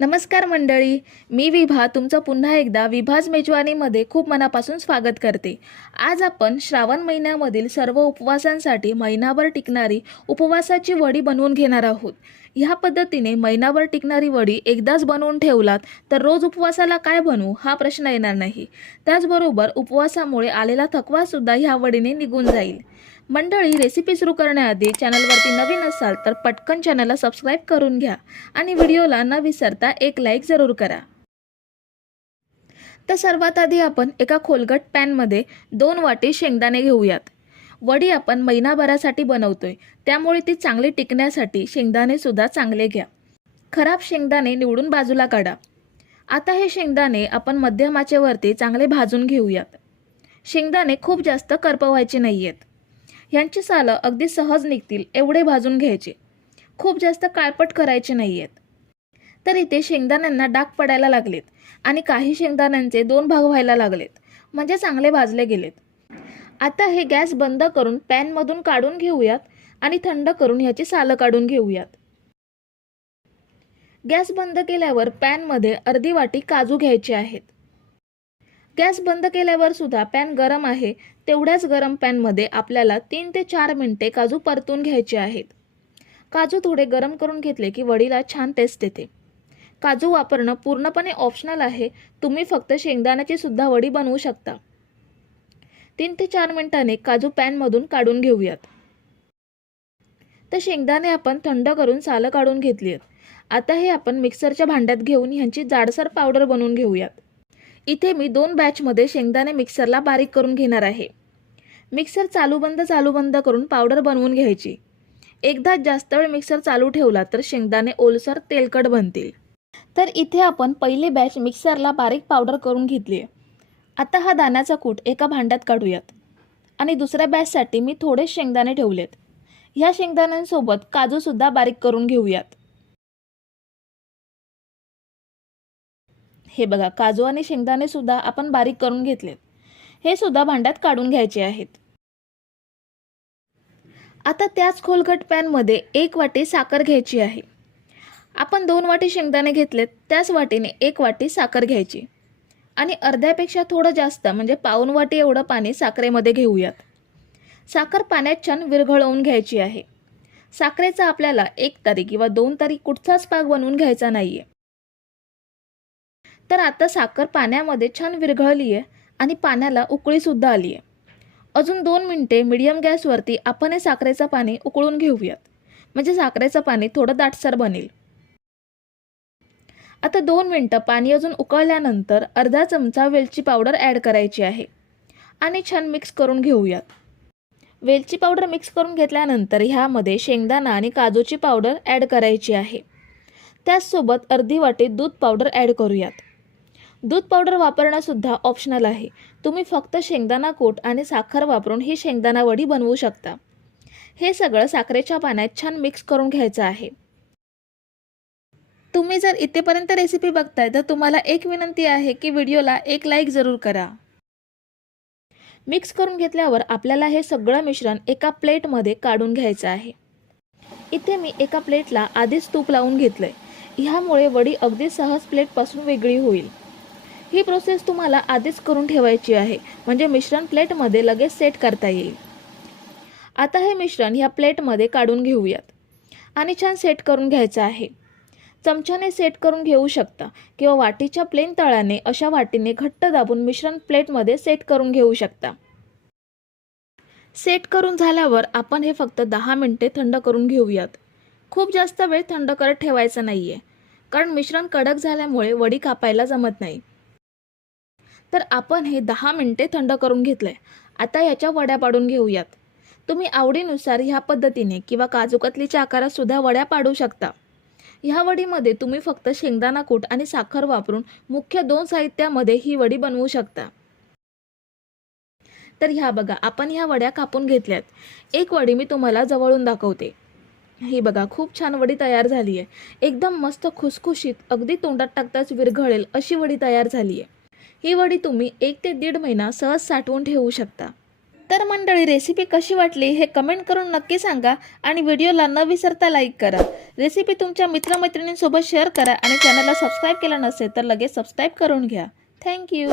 नमस्कार मंडळी मी विभा तुमचं पुन्हा एकदा विभाज मेजवानीमध्ये खूप मनापासून स्वागत करते. आज आपण श्रावण महिन्यामधील सर्व उपवासांसाठी महिनाभर टिकणारी उपवासाची वडी बनवून घेणार आहोत. ह्या पद्धतीने महिनाभर टिकणारी वडी एकदाच बनवून ठेवलात तर रोज उपवासाला काय बनवू हा प्रश्न येणार नाही. त्याचबरोबर उपवासामुळे आलेला थकवासुद्धा ह्या वडीने निघून जाईल. मंडळी रेसिपी सुरू करण्याआधी चॅनलवरती नवीन असाल तर पटकन चॅनलला सबस्क्राईब करून घ्या आणि व्हिडिओला न विसरता एक लाईक जरूर करा. तर सर्वात आधी आपण एका खोलगट पॅनमध्ये दोन वाटी शेंगदाणे घेऊयात. वडी आपण महिनाभरासाठी बनवतोय त्यामुळे ती चांगली टिकण्यासाठी शेंगदाणे सुद्धा चांगले घ्या. खराब शेंगदाणे निवडून बाजूला काढा. आता हे शेंगदाणे आपण मध्यमाचेवरती चांगले भाजून घेऊयात. शेंगदाणे खूप जास्त करपवायचे नाही आहेत ह्यांची सालं अगदी सहज निघतील एवढे भाजून घ्यायचे. खूप जास्त काळपट करायचे नाही आहेत तर इथे शेंगदाण्यांना डाग पडायला लागलेत आणि काही शेंगदाण्यांचे दोन भाग व्हायला लागलेत. म्हणजे चांगले भाजले गेलेत. आता हे गॅस बंद करून पॅनमधून काढून घेऊयात आणि थंड करून ह्याची सालं काढून घेऊयात. गॅस बंद केल्यावर पॅनमध्ये अर्धी वाटी काजू घ्यायचे आहेत. गॅस बंद केल्यावर सुद्धा पॅन गरम आहे तेवढ्याच गरम पॅनमध्ये आपल्याला तीन ते चार मिनटे काजू परतून घ्यायचे आहेत. काजू थोडे गरम करून घेतले की वडीला छान टेस्ट येते. काजू वापरणं पूर्णपणे ऑप्शनल आहे. तुम्ही फक्त शेंगदाण्याची सुद्धा वडी बनवू शकता. तीन ते चार मिनिटाने काजू पॅनमधून काढून घेऊयात. तर शेंगदाणे आपण थंड करून सालं काढून घेतली आहेत. आता हे आपण मिक्सरच्या भांड्यात घेऊन ह्यांची जाडसर पावडर बनवून घेऊयात. इथे मी दोन बॅचमध्ये शेंगदाणे मिक्सरला बारीक करून घेणार आहे. मिक्सर चालू बंद चालू बंद करून पावडर बनवून घ्यायची. एकदा जास्त वेळ मिक्सर चालू ठेवला तर शेंगदाणे ओलसर तेलकट बनतील. तर इथे आपण पहिली बॅच मिक्सरला बारीक पावडर करून घेतली आहे आता हा दाण्याचा कूट एका भांड्यात काढूयात. आणि दुसऱ्या बॅचसाठी मी थोडे शेंगदाणे ठेवलेत. ह्या शेंगदाण्यांसोबत काजूसुद्धा बारीक करून घेऊयात. हे बघा काजू आणि शेंगदाणे सुद्धा आपण बारीक करून घेतलेत. हे सुद्धा भांड्यात काढून घ्यायचे आहेत. आता त्याच खोलगट पॅनमध्ये एक वाटी साखर घ्यायची आहे. आपण दोन वाटी शेंगदाणे घेतलेत त्याच वाटीने एक वाटी साखर घ्यायची. आणि अर्ध्यापेक्षा थोडं जास्त म्हणजे पाऊन वाटी एवढं पाणी साखरेमध्ये घेऊयात. साखर पाण्यात छान विरघळवून घ्यायची आहे. साखरेचा आपल्याला एक तारी किंवा दोन तारी कुठचाच पाक बनवून घ्यायचा नाही आहे तर आता साखर पाण्यामध्ये छान विरघळली आहे आणि पाण्याला उकळीसुद्धा आली आहे अजून दोन मिनटे मिडियम गॅसवरती आपण हे साखरेचं पाणी उकळून घेऊयात. म्हणजे साखरेचं पाणी थोडं दाटसर बनेल. आता दोन मिनटं पाणी अजून उकळल्यानंतर अर्धा चमचा वेलची पावडर ॲड करायची आहे. आणि छान मिक्स करून घेऊयात. वेलची पावडर मिक्स करून घेतल्यानंतर ह्यामध्ये शेंगदाणा आणि काजूची पावडर ॲड करायची आहे. त्याचसोबत अर्धी वाटी दूध पावडर ॲड करूयात. दूध पावडर वापरणंसुद्धा ऑप्शनल आहे. तुम्ही फक्त शेंगदाणा कोट आणि साखर वापरून ही शेंगदाणा वडी बनवू शकता. हे सगळं साखरेच्या पाण्यात छान मिक्स करून घ्यायचं आहे. तुम्ही जर इथेपर्यंत रेसिपी बघताय तर तुम्हाला एक विनंती आहे की व्हिडिओला एक लाईक जरूर करा. मिक्स करून घेतल्यावर आपल्याला हे सगळं मिश्रण एका प्लेटमध्ये काढून घ्यायचं आहे. इथे मी एका प्लेटला आधीच तूप लावून घेतलंय. ह्यामुळे वडी अगदी सहज प्लेटपासून वेगळी होईल. ही प्रोसेस तुम्हाला आधीच करून ठेवायची आहे. म्हणजे मिश्रण प्लेटमध्ये लगेच सेट करता येईल. आता हे मिश्रण ह्या प्लेटमध्ये काढून घेऊयात. आणि छान सेट करून घ्यायचं आहे. चमच्याने सेट करून घेऊ शकता किंवा वाटीच्या प्लेन तळाने अशा वाटीने घट्ट दाबून मिश्रण प्लेटमध्ये सेट करून घेऊ शकता. सेट करून झाल्यावर आपण हे फक्त दहा मिनटे थंड करून घेऊयात. खूप जास्त वेळ थंड करत ठेवायचं नाही आहे कारण मिश्रण कडक झाल्यामुळे वडी कापायला जमत नाही. तर आपण हे दहा मिनटे थंड करून घेतलं आहे आता ह्याच्या वड्या पाडून घेऊयात. तुम्ही आवडीनुसार ह्या पद्धतीने किंवा काजूकतलीच्या आकारातसुद्धा आकारात सुद्धा वड्या पाडू शकता. ह्या वडीमध्ये तुम्ही फक्त शेंगदाणा कूट आणि साखर वापरून मुख्य दोन साहित्यामध्ये ही वडी बनवू शकता. तर ह्या बघा आपण ह्या वड्या कापून घेतल्यात. एक वडी मी तुम्हाला जवळून दाखवते. ही बघा खूप छान वडी तयार झाली आहे एकदम मस्त खुसखुशीत अगदी तोंडात टाकताच विरघळेल अशी वडी तयार झाली आहे ही वडी तुम्ही एक ते दीड महिना सहज साठवून ठेवू शकता. तर मंडळी रेसिपी कशी वाटली हे कमेंट करून नक्की सांगा आणि व्हिडिओला न विसरता लाईक करा. रेसिपी तुमच्या मित्रमैत्रिणींसोबत शेअर करा आणि चॅनलला सबस्क्राईब केलं नसेल तर लगेच सबस्क्राईब करून घ्या. थँक्यू